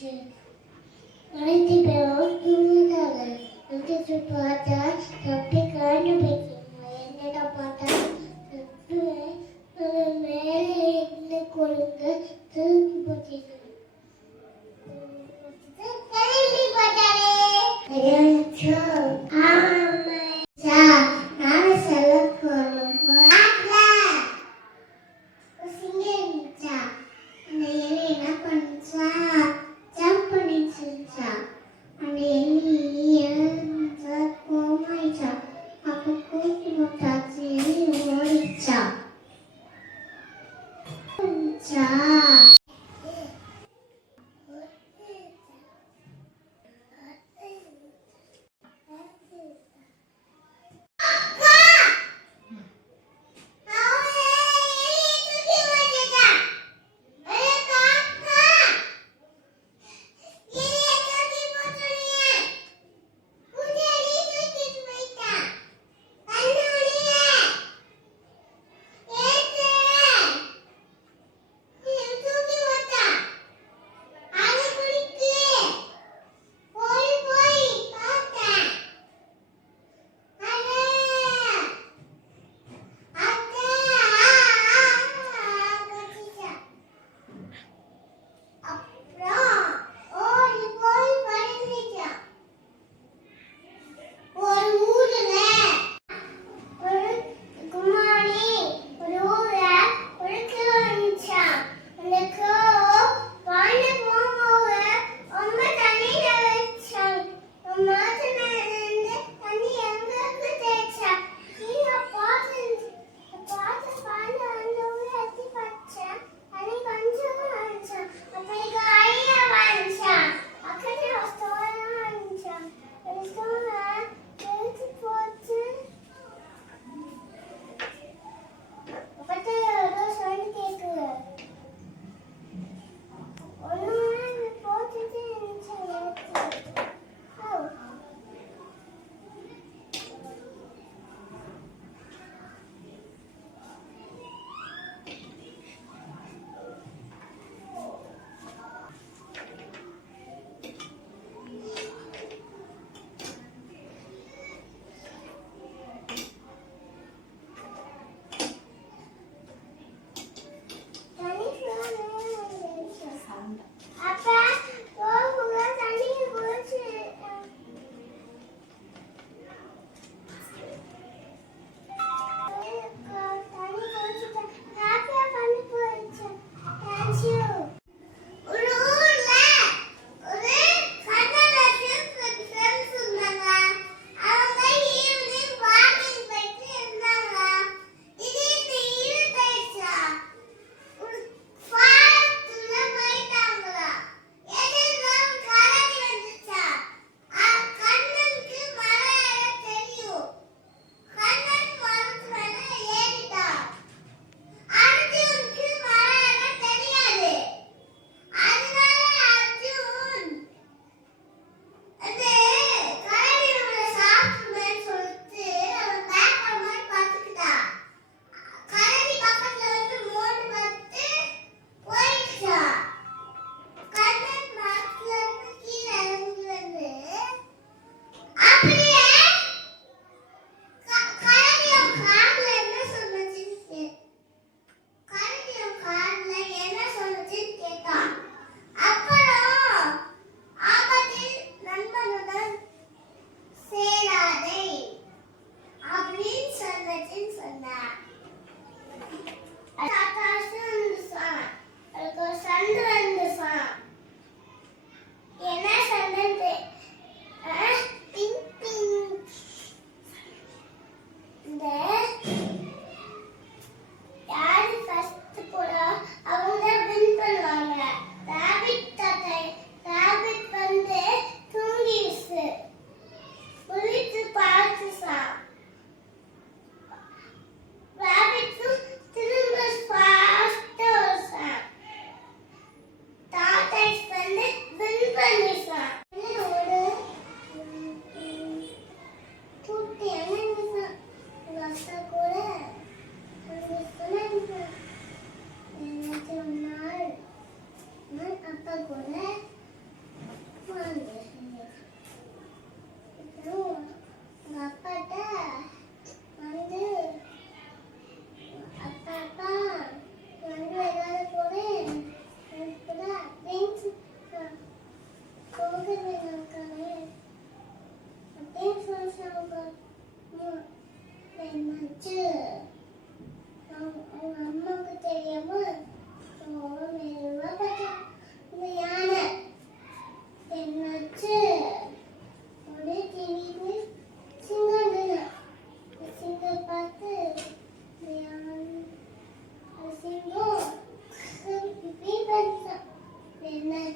அனைத்து பேரும் தூங்குகிறாங்க. எடுத்து பார்த்தா தப்பி கரண்டு போயிடுச்சு. என்னடா பார்த்தா மேலே இருந்து கொழுங்க திருப்பி போச்சு.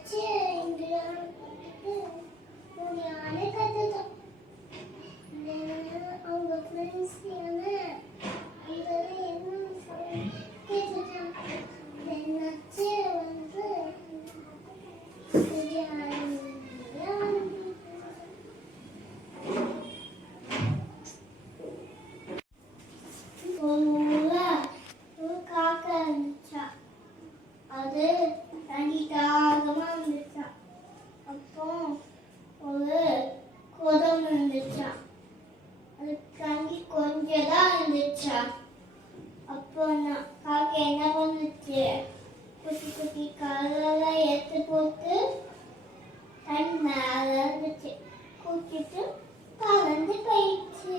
என்னாச்சு இந்த ஒரு யானை கத்துதான். அவங்க ஃப்ரெண்ட்ஸ் அங்க என்ன கேட்டுட்டாங்க. என்னாச்சு வந்து காக்கா இருந்துச்சா, அது தண்ணி தாகமா இருந்துச்சா. அப்போ ஒரு குடம் இருந்துச்சா, அது தண்ணி கொஞ்சம் தான் இருந்துச்சா. அப்போ காக்கா என்ன பண்ணுச்சு, குட்டி குட்டி காலெல்லாம் எடுத்து போட்டு தண்ணி மேல இருந்துச்சு குடிச்சிட்டு கலந்து போயிடுச்சு.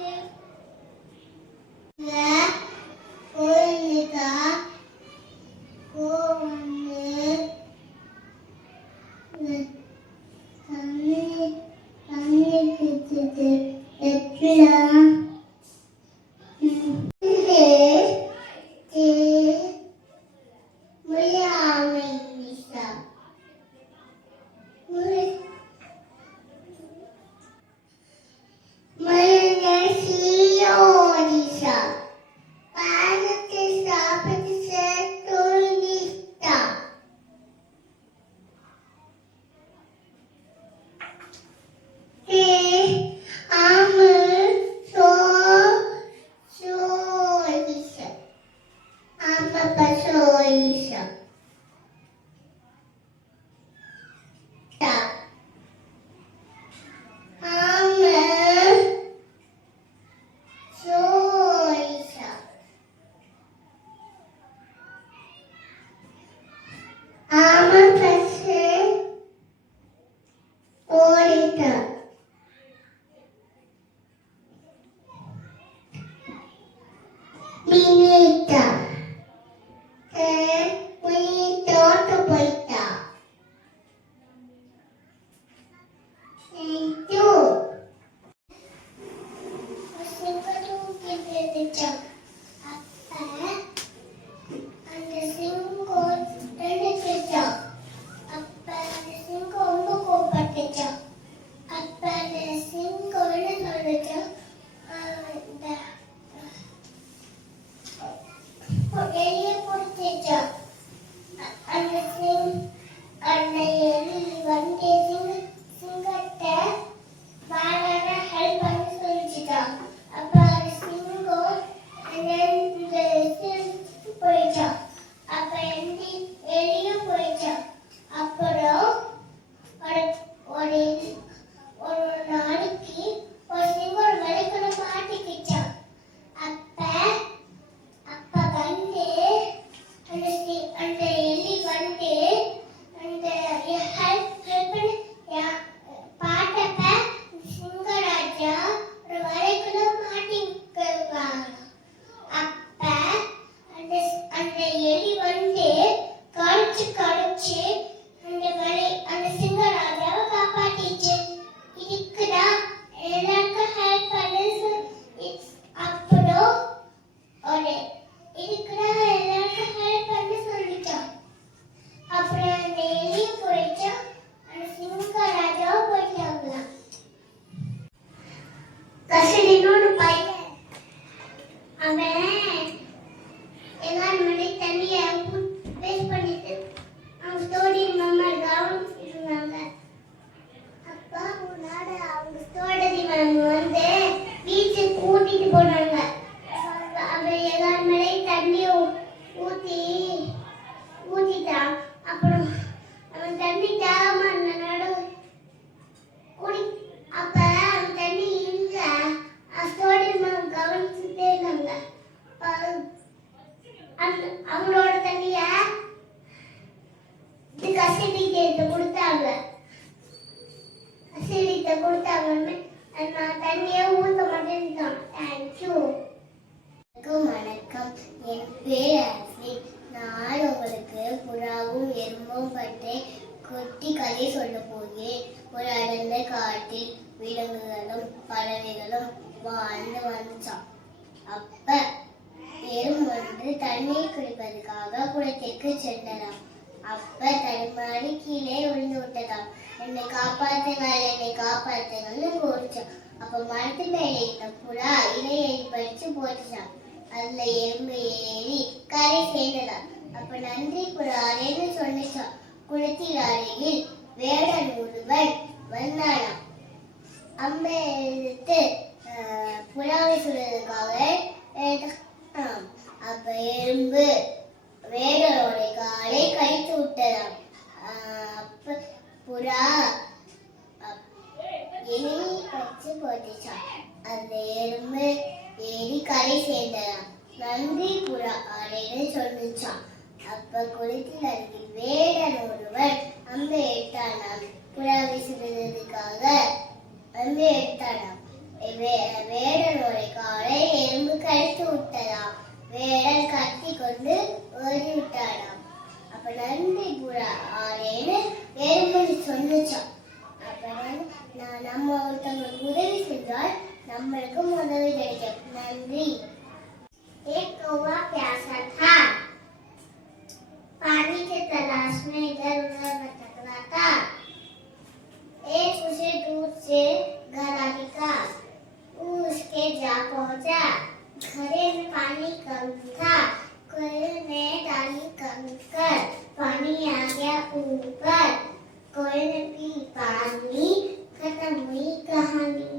வணக்கம். என் பேர் ஆஸ்லி. நான் உங்களுக்கு புறாவும் எறும்பும் பற்றி குட்டி கதை சொல்ல போகிறேன். ஒரு அடர்ந்த காட்டில் விலங்குகளும் பறவைகளும் வாழ்ந்து வந்துச்சான். அப்ப எறும்பு தண்ணீர் குடிப்பதற்காக குளத்திற்கு சென்றதாம். அப்ப தடுமாறி கீழே விழுந்து விட்டதாம். என்னை காப்பாத்துங்கள்னு கோரிச்சான். அப்ப மரத்து மேலே இருந்த புறா இலையை பறிச்சு போட்டுச்சான். அதுல எறும்பு ஏறி கரை சேர்ந்ததாம். அப்ப நன்றி புறாரேன்னு சொன்னிச்சான். குளத்தில் அருகில் வேடன் ஒருவன் வந்தானாம். அம்பை எடுத்து புறாவை சொல்றதுக்காக அப்ப எறும்பு வேடனோட காலை கடித்து விட்டதாம். அப்ப புறா எலி பறிச்சு போட்டுச்சான். அந்த எறும்பு ஏறி கரை சேர்ந்ததாம். நன்றி புறா அப்படின்னு சொல்லிச்சான். அப்ப குளத்தில் அருகில் வேடன் ஒருவன் அம்பை எடுத்தானாம். புறாவை சுடுறதுக்காக அம்பை எடுத்தானாம். வேடனோட காலை எறும்பு கடித்து விட்டதாம். வேடன் கத்தி கொண்டு ஓடி விட்டானாம். அப்ப நன்றி புறா ஆளேன்னு எறும்பு சொல்லிச்சான். அப்ப நம்ம ஒருத்தவங்களுக்கு உதவி செஞ்சால் நம்மளுக்கும் உதவி கிடைக்கும். நன்றி. एक कौवा प्यासा था, पानी के तलाश में इधर उधर भटक रहा था। एक उसे दूर से गला दिखा, वो उसके जा पहुंचा। घड़े में पानी कम था, कुएं में डाली कम कर पानी आ गया ऊपर। कोई ने पी पानी, खत्म हुई कहानी।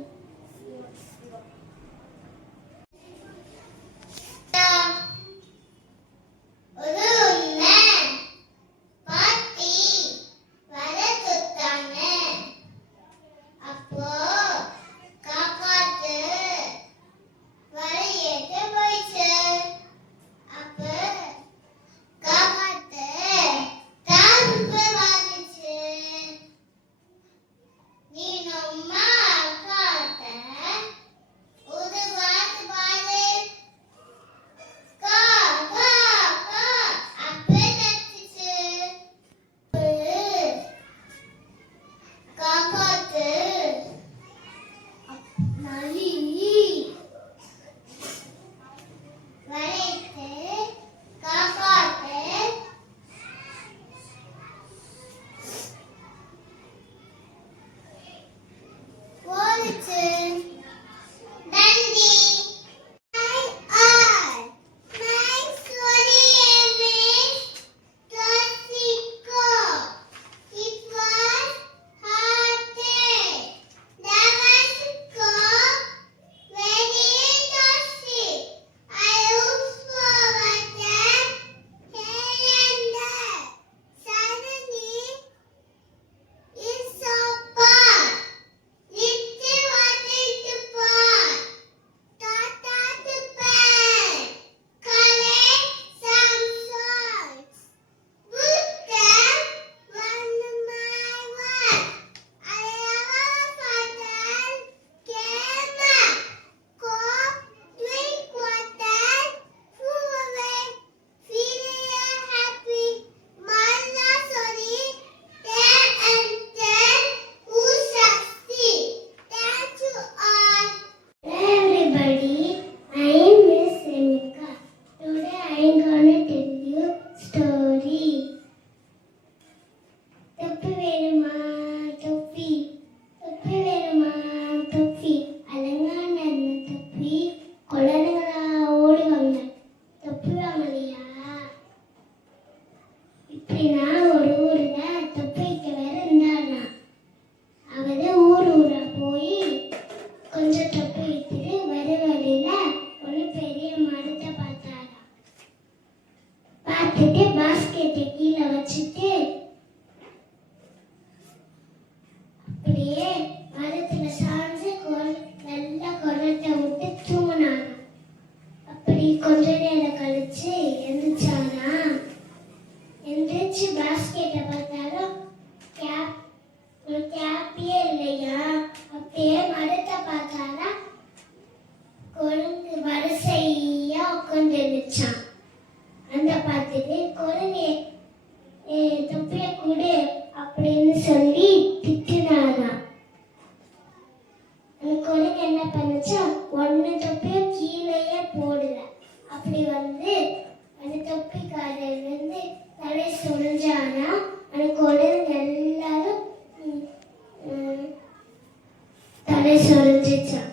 தலை சொரிஞ்சிச்சான்.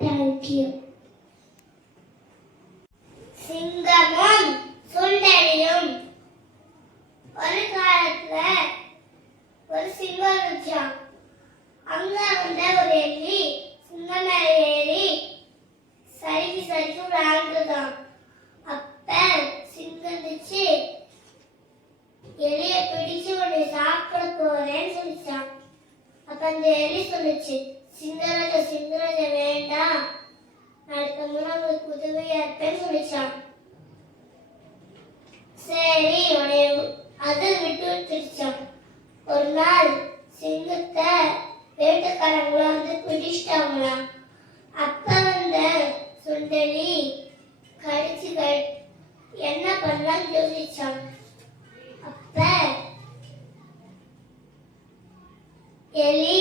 தேங்க்யூ. சிங்கமும் சுண்டலியும். ஒரு காலத்துல ஒரு சிங்கம் இருந்துச்சாம். அங்க வந்த ஒரு எலி சிங்கம் மேல ஏறி சரிக்கு விளையாண்டுதான். அப்ப சிங்கம் இருந்துச்சு, எலிய பிடிச்சு உன்னை சாப்பிட போறேன்னு சொல்லிச்சான். அப்ப அந்த எலி சொல்லுச்சு, சிங்கராஜா வேண்டாம், அடுத்த முறை உங்களுக்கு உதவியா இருப்பேன்னு சொல்லிச்சான். சரி உடைய அது விட்டு விட்டுருச்சான். ஒரு நாள் சிங்கத்தை வேட்டைக்காரங்கள வந்து பிடிச்சிட்டாங்களாம். அப்ப வந்த சுண்டலி கடிச்சு என்ன பண்ணலாம்னு யோசிச்சான். அப்ப எலி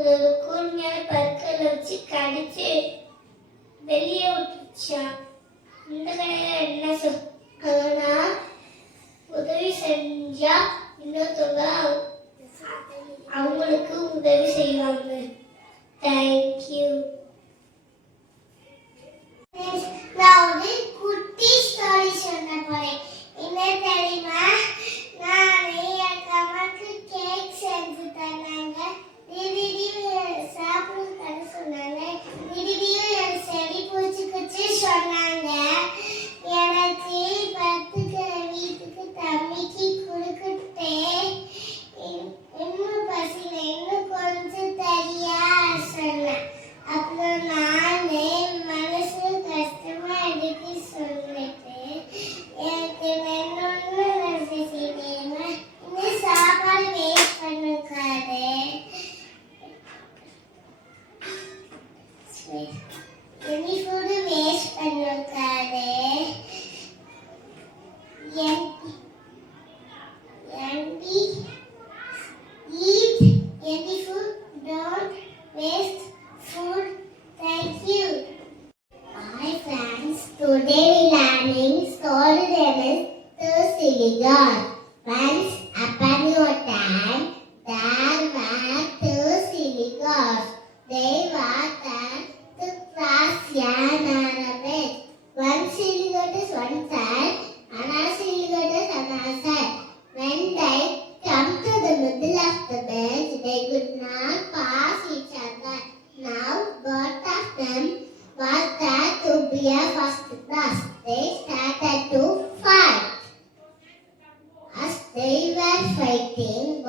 ஒரு கூர்மையான பற்களை வச்சு கடிச்சு வெளியே விட்டுச்சான். இந்த கடையில என்ன சொன்னா, உதவி செஞ்சா இன்னொருத்தவங்க அவங்களுக்கு உதவி செய்வாங்க. தேங்க்யூ. நான் ஒரு குட்டி ஸ்டோரி சொல்ல போறேன். என்ன தெரியுமா, நான் என் அம்மாக்கு கேக் செஞ்சு தந்தாங்க. திடீர்னு சாப்பிடுன்னு சொன்னாங்க. திடீர்னு என் செடி பூச்சி சொன்னாங்க. எனக்கு பத்துக்கிற வீட்டுக்கு தம்பிக்கு கொடுக்கிட்டே இன்னும் பசில இன்னும் கொஞ்சம் தரியா சொன்னேன். அப்புறம் நானே மனசு கஷ்டமா எடுத்து சொல்லிட்டு எனக்கு இன்னொன்னு செய்யணுமா, இன்னும் சாப்பாடு வேஸ்ட் பண்ணிருக்காரு, எனி ஃபுட் வேஸ்ட் பண்ணிருக்காரு, eat any food, don't waste food. Thank you. Hi friends, today we learning story name is The Silly Girl. Once upon a time, there were two silly girls. They were there to cross another bridge. One silly girl is one side, another silly girl is another side. When they come to the middle of the bridge, they could not pass each other. Now both of them were there to be a first class. They started to fight. As they were fighting,